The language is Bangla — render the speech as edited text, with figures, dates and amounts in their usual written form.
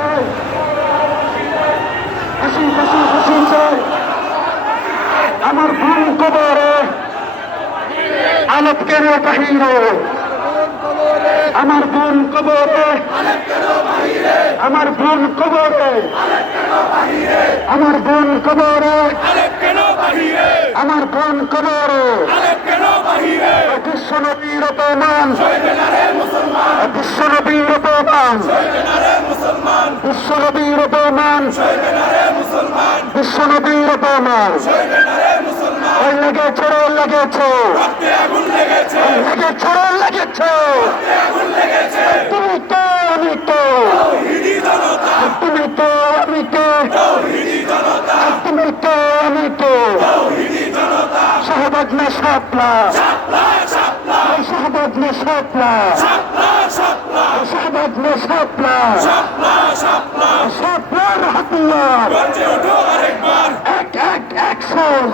চাই, ফাঁসি ফাঁসি ফাঁসি চাই। আমার বোন কবরে আলোক কেন বাহিরে, আমার বোন কবরে, আমার বোন কবরে, আমার বোন কবরে, আমার বোন কবরে। বিশ্ব নবীর অপমান, বিশ্ব নবীর অপমান, বিশ্ব নবীর অপমান, বিশ্ব নবীর অপমান। ওই লেগেছে রে লেগেছে, লেগেছে রে লেগেছে। তুমি তো আমি তো, তুমি তো আমি তো, তুমি তো আমি তো। শাহবাগ না শাপলা, শাহবাগ না শাপলা, শাহবাগ না শাপলা, শাপলার হাতিয়ার। এক এক অ্যাকশন।